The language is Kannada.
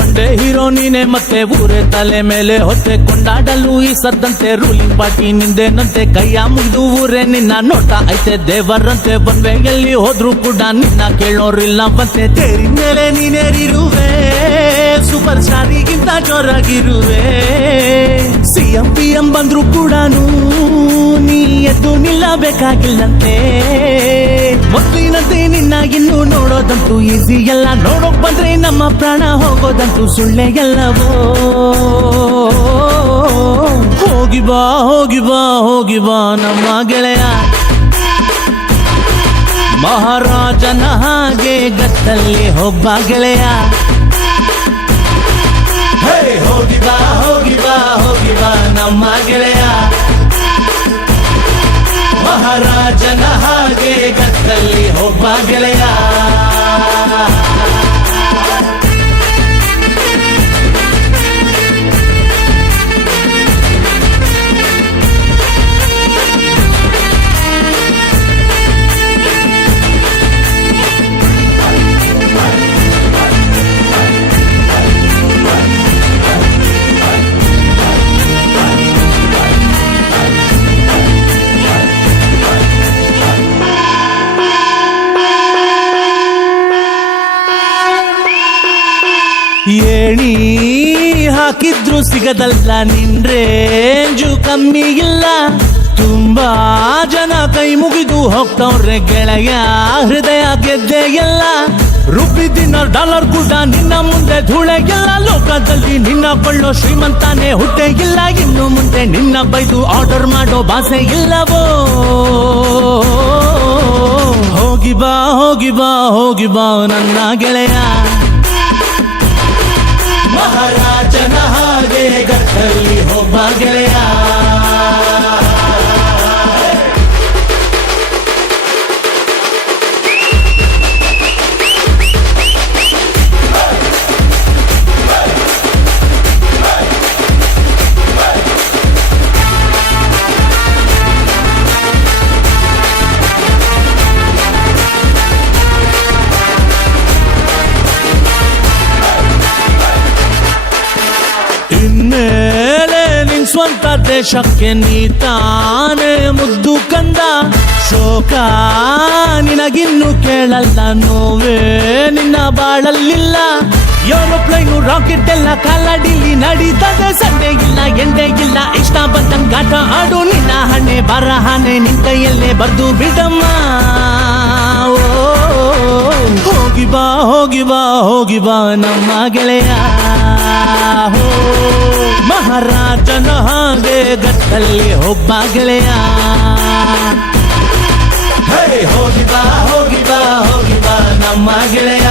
ಒಂದೇ ಹೀರೋ ನೀನೆ ಮತ್ತೆ ಊರೇ ತಲೆ ಮೇಲೆ ಹೊತ್ತೆ ಕೊಂಡಾಡಲು ಈ ಸದ್ದಂತೆ ರೂಲಿಂಗ್ ಪಾರ್ಟಿ ನಿಂದೇನಂತೆ ಕೈಯ ಮುಗಿದು ಊರೇ ನಿನ್ನ ನೋಟ ಐತೆ ದೇವರಂತೆ ಎಲ್ಲಿ ಹೋದ್ರು ಕೂಡ ನಿನ್ನ ಕೇಳೋರಿಲ್ಲ ಮತ್ತೆ ತೇರಿ ಮೇಲೆ ನೀನೇರಿರುವೆ ಸೂಪರ್ ಸ್ಟಾರಿಗಿಂತ ಜೋರಾಗಿರುವೆ CM PM ಬಂದ್ರು ಕೂಡ ನೀ ಎದ್ದು ನಿಲ್ಲಬೇಕಾಗಿಲ್ಲಂತೆ ಮೊದಲಿನಂತೆ ನಿನ್ನ ಇನ್ನು ನೋಡೋದಂತೂ ಈಸಿ ಎಲ್ಲ ನೋಡೋಕ್ ಬಂದ್ರೆ ನಮ್ಮ ಪ್ರಾಣ ಹೋಗೋದಂತೂ ಸುಳ್ಳೆ ಎಲ್ಲವೋ ಹೋಗಿ ಬಾ ಹೋಗಿ ಬಾ ಹೋಗಿ ಬಾ ನಮ್ಮ ಗೆಳೆಯ ಮಹಾರಾಜನ ಹಾಗೆ ಗತ್ತಲ್ಲಿ ಒಬ್ಬ ಗೆಳೆಯ ಹೋಗಿ ಬಾ ಹೋಗಿ ಬಾ ಹೋಗಿ ಬಾ ನಮ್ಮ ಗೆಳೆಯ ಮಹಾರಾಜನ ಹಾಗೆ ಗತ್ತಲ್ಲಿ ಒಬ್ಬ ಗೆಳೆಯ ಏಣಿ ಹಾಕಿದ್ರು ಸಿಗದಲ್ಲ ನಿನ್ ರೇಂಜು ಕಮ್ಮಿ ಇಲ್ಲ ತುಂಬಾ ಜನ ಕೈ ಮುಗಿದು ಹೋಗ್ತವ್ರೆ ಗೆಳೆಯ ಹೃದಯ ಗೆದ್ದೆ ಎಲ್ಲ ರೂಪಿದಿನ ಡಾಲರ್ ಕೂಡ ನಿನ್ನ ಮುಂದೆ ಧೂಳೆ ಎಲ್ಲ ಲೋಕದಲ್ಲಿ ನಿನ್ನ ಕೊಳ್ಳೋ ಶ್ರೀಮಂತಾನೆ ಹುಟ್ಟೆ ಇಲ್ಲ ಇನ್ನು ಮುಂದೆ ನಿನ್ನ ಬೈದು ಆರ್ಡರ್ ಮಾಡೋ ಭಾಷೆ ಇಲ್ಲವೋ ಹೋಗಿ ಬಾ ಹೋಗಿ ಬಾ ಹೋಗಿ ಬಾ ನನ್ನ ಗೆಳೆಯ ಮಹಾರಾಜನ ಹಾಗೆ ಗತ್ತಲ್ಲಿ ಒಬ್ಬ ಗೆಳೆಯ ಇನ್ನೇಳೆ ನಿನ್ ಸ್ವಂತ ದೇಶಕ್ಕೆ ನೀ ತಾನೇ ಮುದ್ದು ಕಂದ ಶೋಕ ನಿನಗಿನ್ನು ಕೇಳಲ್ಲ ನೋವೇ ನಿನ್ನ ಬಾಳಲ್ಲಿಲ್ಲ ಏರೋಪ್ಲೈನು ರಾಕೆಟ್ ಎಲ್ಲ ಕಾಲಡಿಲಿ ನಡೀತದೆ ಸಂಡೆ ಇಲ್ಲ ಎಂಡೆ ಇಲ್ಲ ಇಷ್ಟ ಬಂದಂಗ ಆಟ ಆಡು ನಿನ್ನ ಹಣೆ ಬರಹನೆ ನಿನ್ ಕೈಯಲ್ಲೇ ಬರ್ದು ಬಿಡಮ್ಮ ಹೋಗಿ ಬಾ ಹೋಗಿ ಬಾ ಹೋಗಿ ಬಾ ನಮ್ಮ ಗೆಳೆಯ ಮಹಾರಾಜನ ಹಾಗೆ ಗತ್ತಲ್ಲಿ ಒಬ್ಬ ಗೆಳೆಯ ಹೋಗಿ ಬಾ ಹೋಗಿ ಬಾ ಹೋಗಿ ಬಾ ನಮ್ಮ ಗೆಳೆಯ